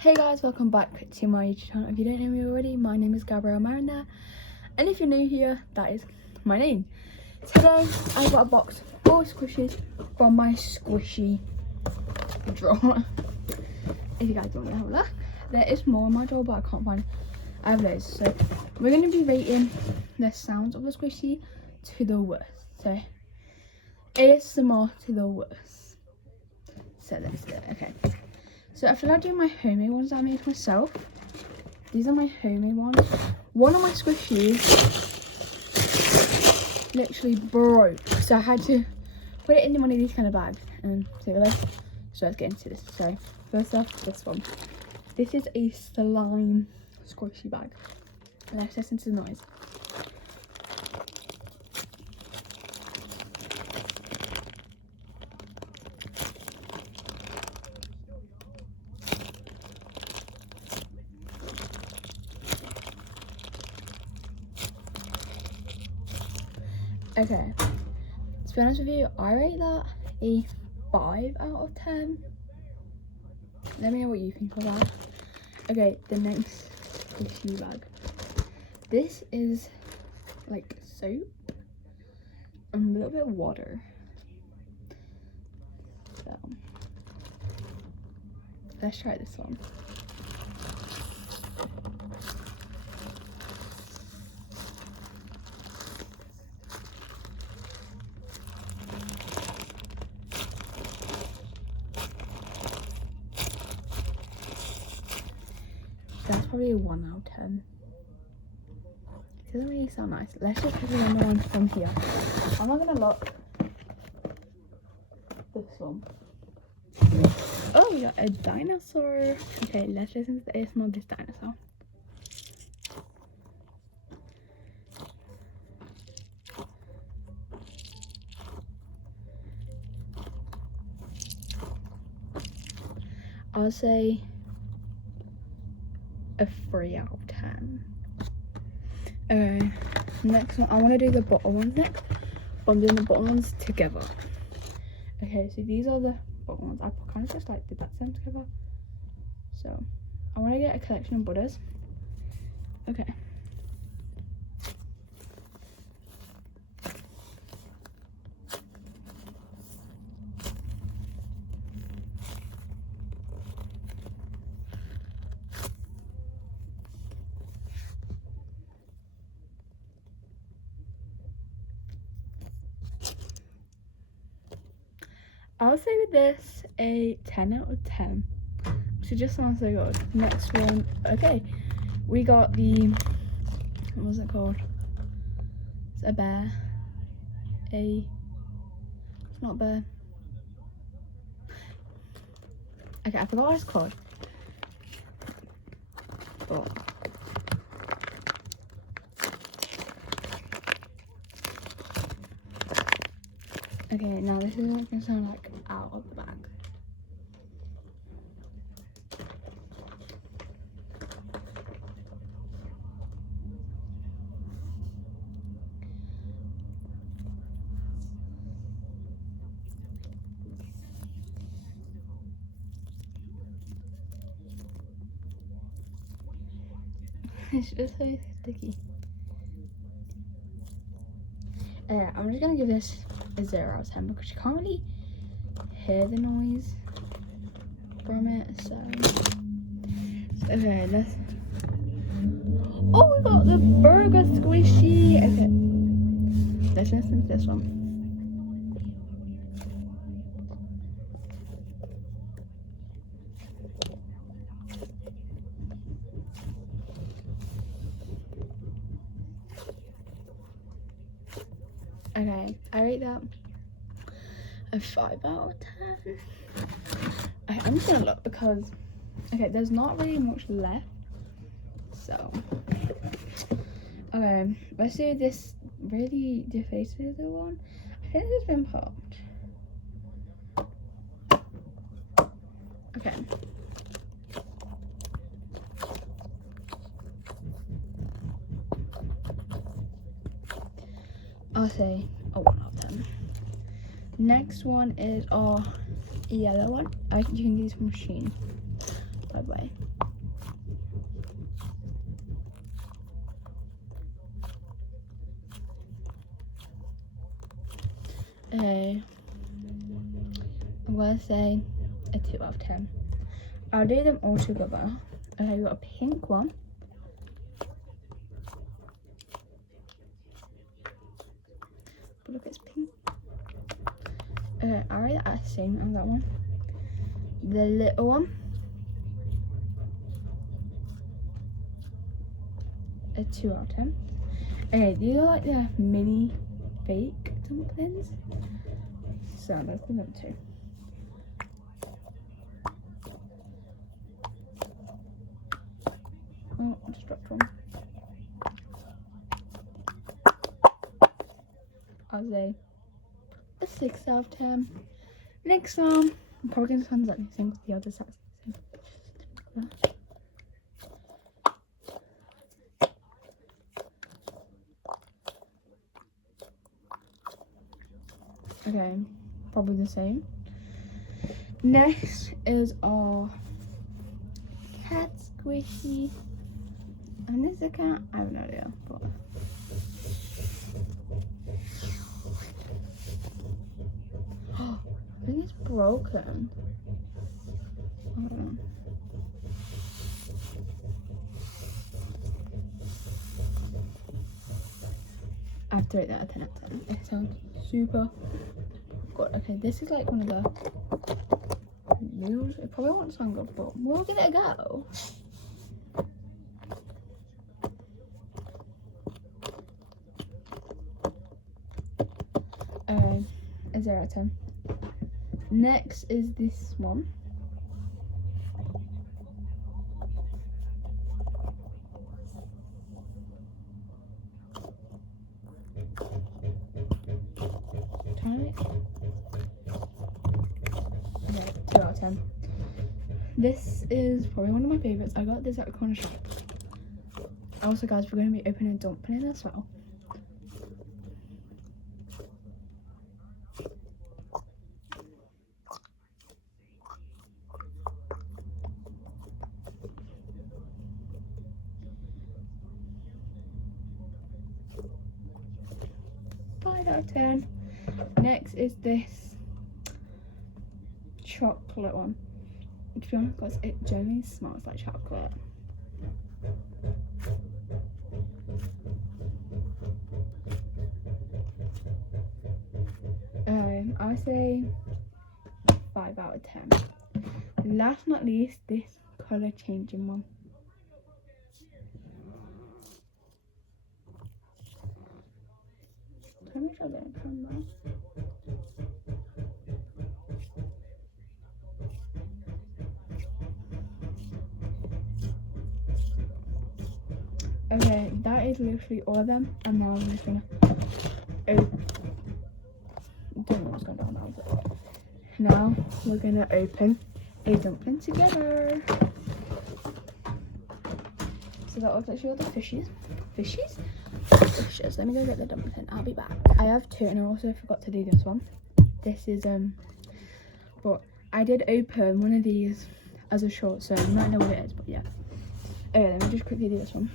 Hey guys, welcome back to my YouTube channel. If you don't know me already, my name is Gabrielle Mariner, and if you're new here, that is my name. Today I got a box full of squishies from my squishy drawer. If you guys want to have a look, there is more in my drawer, but I can't find it. I have loads. So we're going to be rating the sounds of the squishy to the worst. So ASMR to the worst. So let's do it. Okay. So I feel like doing my homemade ones that I made myself. These are my homemade ones. One of my squishies literally broke, so I had to put it in one of these kind of bags and see what else. So let's get into this. So first off, this one. This is a slime squishy bag. Let's listen to the noise. Okay, to be honest with you, I rate that a 5 out of 10. Let me know what you think of that. Okay, the next squishy bag. This is like soap and a little bit of water. So let's try this one. That's probably a 1 out of 10. It doesn't really sound nice. Let's just pick another one from here. I'm not gonna look. This one. Oh, we got a dinosaur. Okay, let's listen to the ASMR of this dinosaur. I'll say a 3 out of 10. Okay, next one. I want to do the bottom ones next, but I'm doing the bottom ones together. Okay, so these are the bottom ones. I kind of just like did that them together. So I want to get a collection of butters. Okay. I'll say with this a 10 out of 10. So it just sounds so good. Next one. Okay, we got the, what was it called? It's a bear. It's not a bear. Okay, I forgot what it's called. But okay, now this is what it's gonna sound like out of the bag. It's just so sticky. I'm just gonna give this a 0 out of 10 because you can't really hear the noise from it. So okay, let's. Oh, we got the burger squishy. Okay, let's listen to this one. Okay, I rate that a 5 out of 10. Okay, I'm just gonna look because okay, there's not really much left. So okay, let's do this really deflated one. I think this has been popped. Okay. I'll say a 1 out of 10. Next one is our yellow one. You can get these from Shein, by the way. Okay, I'm gonna say a 2 out of 10. I'll do them all together. Okay, we got a pink one. But look, it's pink. Okay, I rate that same on that one. The little one, a 2 out of 10. Okay, these are like the mini fake dumplings. So I'm gonna put them 2. Oh, I just dropped one. I'll say a 6 out of 10. Next one, I'm probably gonna sound like the same with the other side. Okay, probably the same. Next is our cat squishy. And this is a cat, I have no idea, but I think it's broken. I don't know. I have to rate that a 10 out of 10. It sounds super good. Okay, this is like one of the rules. It probably won't sound good, but we'll give it a go. A 0 out of 10. Next is this one. Okay, 2 out of 10. This is probably one of my favourites. I got this at a corner shop. Also, guys, we're going to be opening a dumpling as well. Out of 10. Next is this chocolate one. To be honest, guys, it generally smells like chocolate. I would say 5 out of 10. Last but not least, this colour changing one. How much are they from that? Okay, that is literally all of them, and now I'm just gonna don't know what's going on now, but now we're gonna open a dumpling together. So that was actually all the fishes. Fishes? Fishes. Let me go get the dumpling. I'll be back. I have 2, and I also forgot to do this one. This is but I did open one of these as a short, so you might know what it is, but yeah. Okay, let me just quickly do this one.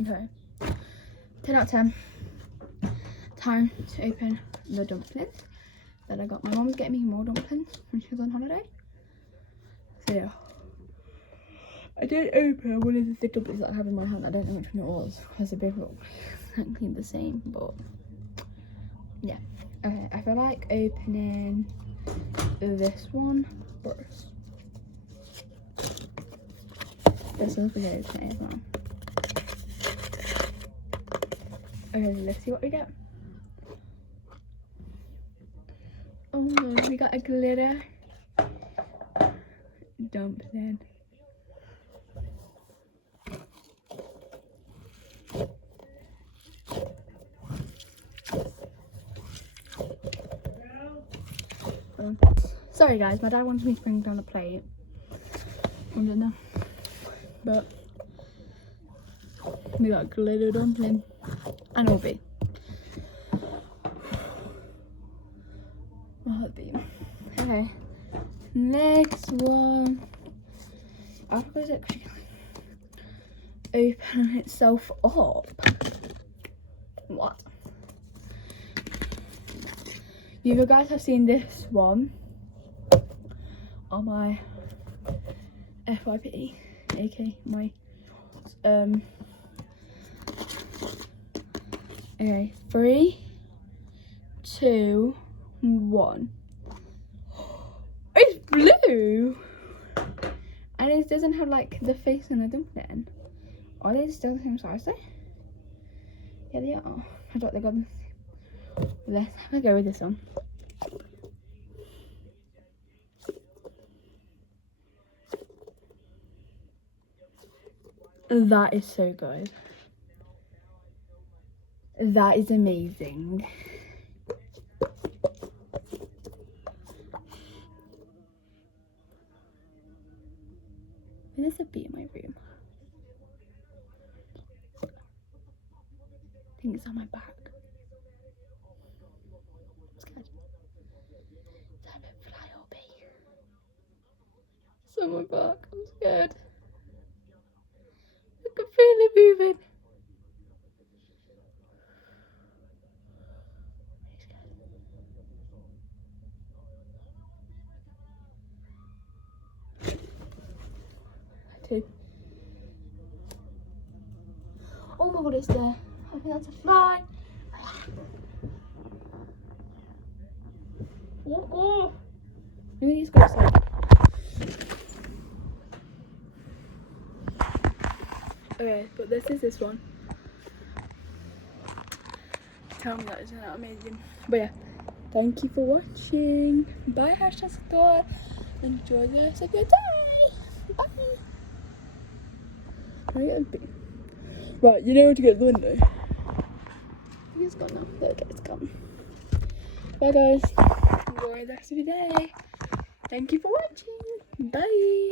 Okay, 10 out of 10. Time to open the dumplings that I got. My mom was getting me more dumplings when she was on holiday. So yeah, I did open one of the dumplings that I have in my hand. I don't know which one it was because they both look exactly the same, but yeah. Okay, I feel like opening this one first. This one's gonna open it as well. Okay, let's see what we get. Oh no, we got a glitter dumpling. Sorry guys, my dad wanted me to bring down a plate from dinner, but we got a glitter dumpling and Orby. My heartbeat. Okay, Next one. I forgot it open itself up. What? You guys have seen this one on my FYP, aka my okay, 3, 2, 1. It's blue, and it doesn't have like the face and the dumpling. Are they still the same size though? Yeah, they are. I thought they got them. Let's have a go with this one. That is so good. That is amazing. There's a bee in my room. I think it's on my back. I'm scared. Is that a fly or bee? It's on my back. I'm scared. I can feel it moving. Two. Oh my god, it's there. I think that's a fly. Oh. Let me just go outside. Okay, but this is this one. Tell me that isn't that amazing. But yeah, thank you for watching. Bye, #store. Enjoy the rest of your day. Bye. Can I get a bee? Right, you know where to get the window. I think it's gone now. Okay, it's gone. Bye guys. Enjoy the rest of your day. Thank you for watching. Bye.